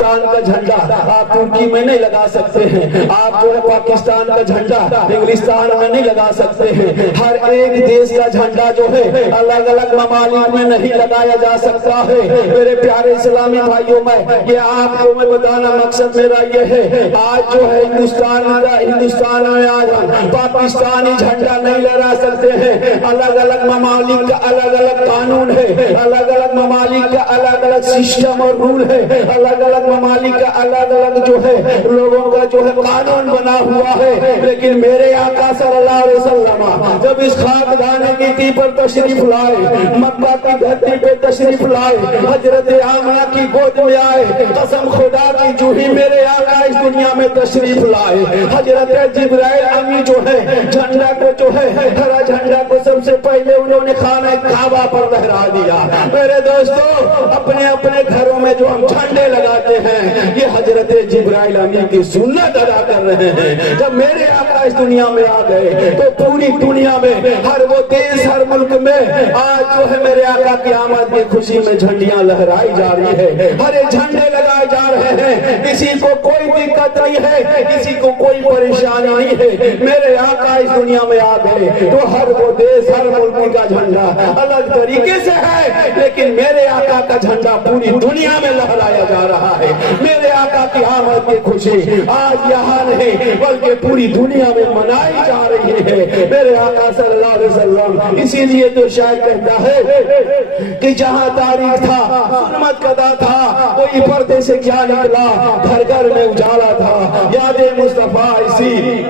پاکستان کا جھنڈا آپ ترکی میں نہیں لگا سکتے ہیں، آپ جو ہے پاکستان کا جھنڈا انگلستان میں نہیں لگا سکتے ہیں، ہر ایک دیش کا جھنڈا جو ہے الگ الگ ممالک میں نہیں لگایا جا سکتا ہے۔ میرے پیارے اسلامی بھائیوں، میں یہ آپ کو میں بتانا مقصد میرا یہ ہے، آج جو ہے ہندوستان میں آج پاکستانی جھنڈا نہیں لہرا سکتے ہیں، الگ الگ ممالک کا الگ الگ قانون ہے، الگ الگ ممالک کا الگ الگ سسٹم اور رول ہے، الگ الگ ممالک کا الگ الگ جو ہے لوگوں کا جو ہے قانون بنا ہوا ہے، لیکن میرے آقا صلی اللہ علیہ وسلم جب اس خاکدان کی پر تشریف لائے، مکہ کی دھرتی پہ تشریف لائے، حضرت آمنہ کی گود میں آئے، قسم خدا کی جو ہی میرے آقا اس دنیا میں تشریف لائے، حضرت جبرائیل امی جو ہے جھنڈا کو جو ہے ہرا جھنڈا کو سب سے پہلے انہوں نے خانہ کعبہ پر لہرا دیا۔ میرے دوستو، اپنے اپنے گھروں میں جو ہم جھنڈے لگاتے ہیں یہ حضرت جبرائیل امی کی سنت ادا کر رہے ہیں۔ جب میرے آقا اس دنیا میں آ گئے تو پوری دنیا میں ہر وہ دیش ہر ملک میں آج جو ہے میرے آقا کی آمد کی خوشی میں جھنڈیاں لہرائی جا رہی ہے، ہر جھنڈے لگائے جا رہے ہیں، کسی کو کوئی دقت نہیں ہے، کسی کو کوئی پریشانی نہیں ہے۔ میرے آقا اس دنیا میں آ گئے تو ہر وہ دیش ہر ملک کا جھنڈا الگ طریقے سے ہے، لیکن میرے آقا کا جھنڈا پوری دنیا میں لہرایا جا رہا ہے۔ میرے آقا کی آمد کی خوشی آج یہاں نہیں بلکہ پوری دنیا میں منائی جا رہی ہے۔ میرے آقا صلی اللہ علیہ وسلم اسی لیے تو شاعر کہتا ہے کہ جہاں تاریخ تھا ظلمت قدا تھا، کوئی پردے سے کیا نکلا، گھر گھر میں اجالا تھا، یاد مصطفیٰ اسی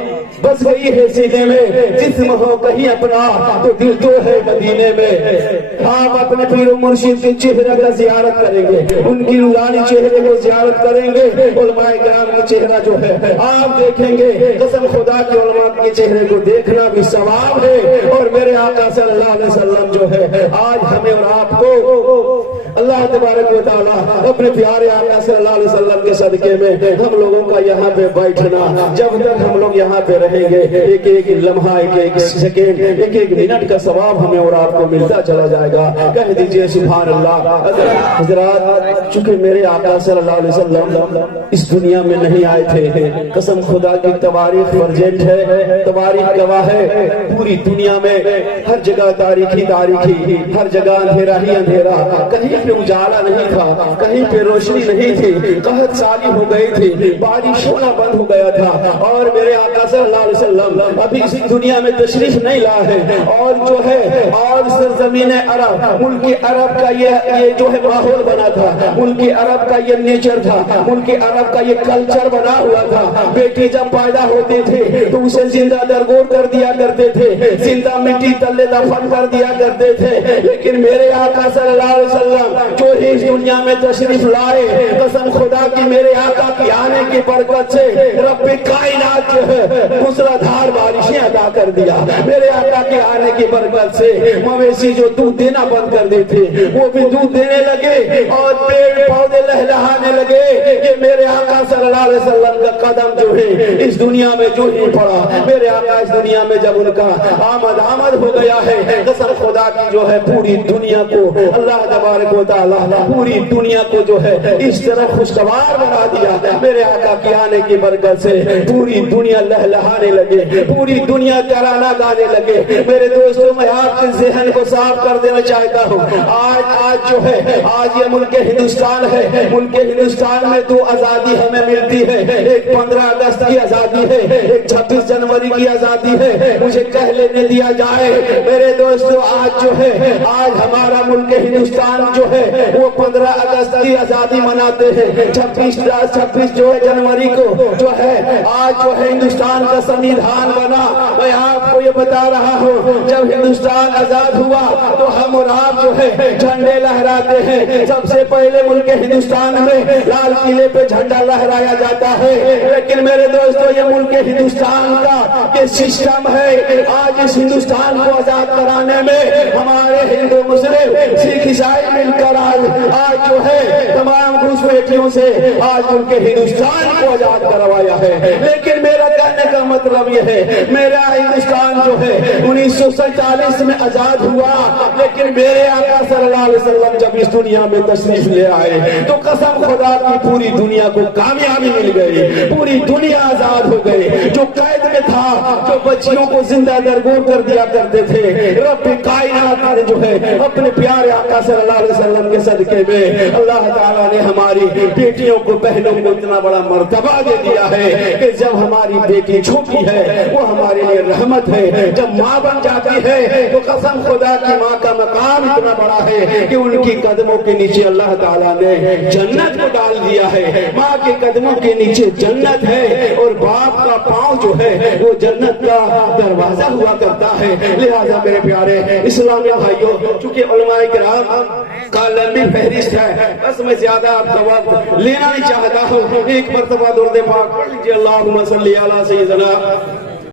بس گئی ہے سینے میں، جسم ہو کہیں اپنا تو دل تو ہے مدینے میں۔ آپ اپنے پیر و مرشد کے چہرے کا زیارت کریں گے، ان کی نورانی چہرے کو زیارت کریں گے، علماء کرام کا چہرہ جو ہے آپ دیکھیں گے، قسم خدا کے علماء کے چہرے کو دیکھنا بھی ثواب ہے۔ اور میرے آقا صلی اللہ علیہ وسلم جو ہے آج ہمیں اور آپ کو اللہ تبارک و تعالیٰ اپنے پیارے آقا صلی اللہ علیہ وسلم کے صدقے میں ہم لوگوں کا یہاں پہ بیٹھنا، جب تک ہم لوگ یہاں پہ رہیں گے ایک ایک لمحہ ایک ایک سیکنڈ ایک ایک منٹ کا ثواب ہمیں اور آپ کو ملتا چلا جائے گا۔ کہہ دیجئے سبحان اللہ۔ حضرات، چونکہ میرے آقا صلی اللہ علیہ وسلم اس دنیا میں نہیں آئے تھے، قسم خدا کی تواریخ پرجنٹ ہے، تواریخ گواہ ہے، پوری دنیا میں ہر جگہ تاریخی تاریخی، ہر جگہ اندھیرا ہی اندھیرا، کہیں پہ اجالا نہیں تھا، کہیں پہ روشنی نہیں تھی، قحط سالی ہو گئی تھی، بارش ہونا بند ہو گیا تھا، اور میرے آقا صلی اللہ علیہ وسلم ابھی اس دنیا میں تشریف نہیں لائے ہیں، اور جو ہے اور سرزمین عرب، ملک عرب کا یہ جو ہے ماحول بنا تھا، ملک عرب کا یہ نیچر تھا، ملک عرب کا یہ کلچر بنا ہوا تھا۔ بیٹی جب پیدا ہوتی تھی تو اسے زندہ درگور کر دیا کرتے تھے، زندہ مٹی تلے دفن کر دیا کرتے تھے، لیکن میرے آقا صلی اللہ علیہ وسلم جو ہی اس دنیا میں تشریف لائے، قسم خدا کی میرے آقا کی آنے کی برکت سے رب کائنات جو ہے موسلادھار بارشیں عطا کر دیا۔ میرے آقا کے آنے کی برکت سے مویشی جو دودھ دینا بند کر دیتے وہ بھی دودھ دینے لگے، اور پیڑ پودے لہلہانے لگے۔ یہ میرے آقا صلی اللہ علیہ وسلم کا قدم جو ہے اس دنیا میں جو ہی پڑا، میرے آقا اس دنیا میں جب ان کا آمد ہو گیا ہے، قسم خدا کی جو ہے پوری دنیا کو اللہ تبارک و تعالیٰ پوری دنیا کو جو ہے اس طرح خوشگوار بنا دیا۔ میرے آقا کے آنے کی برکت سے پوری دنیا لہلہانے لگے، پوری دنیا ترانہ گانے لگے۔ میرے دوستوں، میں آپ کے ذہن کو صاف کر دینا چاہتا ہوں، آج جو ہے آج یہ ملک ہندوستان ہے، ملک ہندوستان میں دو آزادی ہمیں ملتی ہے، ایک 15 اگست کی آزادی ہے، ایک 26 جنوری کی آزادی ہے۔ مجھے کہہ لینے دیا جائے میرے دوستوں، آج جو ہے آج ہمارا ملک ہندوستان جو ہے وہ 15 اگست کی آزادی مناتے ہیں، 26 جو ہے جنوری کو جو ہے آج جو ہے ہندوستان کا سنویدھان بنا۔ میں آپ کو یہ بتا رہا ہوں، جب ہندوستان آزاد ہوا تو ہم اور آپ جو ہے جھنڈے لہراتے ہیں۔ سب سے پہلے ملک ہندوستان میں لال قلعے پہ جھنڈا لہرایا جاتا ہے، لیکن میرے دوستو یہ ملک ہندوستان کا یہ سسٹم ہے۔ آج اس ہندوستان کو آزاد کرانے میں ہمارے ہندو مسلم سکھ عیسائی مل کر آج جو ہے تمام گھسپیٹیوں سے آج ان کے ہندوستان کو آزاد کروایا ہے۔ لیکن میرا کہنے کا مطلب یہ ہے، میرا ہندوستان جو ہے 1947 میں آزاد ہوا، لیکن میرے آقا صلی اللہ علیہ وسلم جب اس دنیا میں تشریف لے آئے تو قسم خدا کی پوری دنیا کو کامیابی مل گئی، پوری دنیا آزاد ہو گئی۔ جو قید میں تھا، جو بچیوں کو زندہ درگور کر دیا کرتے تھے، رب کائنات نے جو ہے اپنے پیارے آقا صلی اللہ علیہ وسلم کے صدقے میں اللہ تعالیٰ نے ہماری بیٹیوں کو، بہنوں کو اتنا بڑا مرتبہ دے دیا ہے کہ جب ہماری بیٹی چھوٹی ہے وہ ہمارے لیے رحمت ہے، جب ماں بن جاتی ہے تو قسم خدا کی ماں کا مقام اتنا بڑا ہے کہ ان کی قدموں کے نیچے اللہ تعالیٰ نے جنت کو ڈال دیا ہے۔ ماں کے قدموں کے نیچے جنت ہے اور باپ کا پاؤں جو ہے وہ جنت کا دروازہ ہوا کرتا ہے۔ لہذا میرے پیارے اسلامی بھائیوں، چونکہ علماء کرام کا لمبی فہرست ہے، بس میں زیادہ آپ کا وقت لینا نہیں چاہتا ہوں۔ ایک مرتبہ درود پاک پڑھ لیجیے، اللہم صلی علی سیدنا